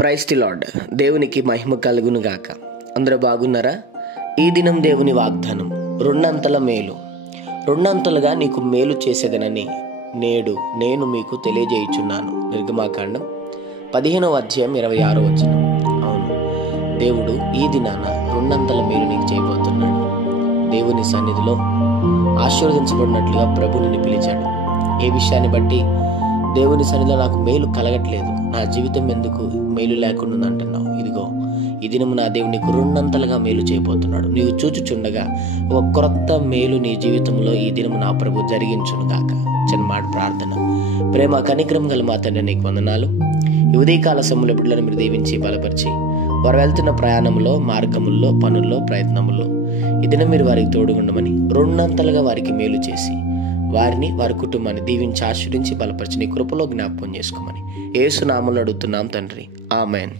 Praise the lord. దేవునికి మహిమ కలుగును గాక. అందరూ బాగున్నారా? ఈ దినం దేవుని వాగ్దానం, రెండంతల మేలు, రెండంతలుగా నీకు మేలు చేసేదనని నేడు నేను మీకు తెలియజేయుచున్నాను. నిర్గమాకాండం 15:26. అవును, దేవుడు ఈ దినాన రెండంతల మేలు నీకు చేయబోతున్నాడు. దేవుని సన్నిధిలో ఆశీర్వదించబడినట్లుగా ప్రభు నిన్ను పిలిచాడు. ఏ విషయాన్ని బట్టి దేవుని సన్నిధిలో నాకు మేలు కలగట్లేదు, నా జీవితం ఎందుకు మేలు లేకుండా అంటున్నావు? ఇదిగో ఈ దినము నా దేవుడు నీకు రెండంతలుగా మేలు చేయబోతున్నాడు. నీవు చూచుచుండగా ఒక క్రొత్త మేలు నీ జీవితంలో ఈ దినము నా ప్రభు జరిగించును గాక. చిన్నమాట ప్రార్థన. ప్రేమ కనికరం గల మా తండ్రి, నీకు వందనాలు. ఈ ఉదయకాల సమయంలో బిడ్డలను మీరు దీవించి బలపరిచి వారు వెళ్తున్న ప్రయాణంలో, మార్గముల్లో, పనుల్లో, ప్రయత్నముల్లో ఈ దినం మీరు వారికి తోడుగుండమని, రెండంతలుగా వారికి మేలు చేసి వారిని, వారి కుటుంబాన్ని దీవించి ఆశీర్వదించి బలపరిచి నీ కృపలో జ్ఞాపకం చేసుకోమని యేసు నామములో అడుగుతున్నాం తండ్రి. ఆమేన్.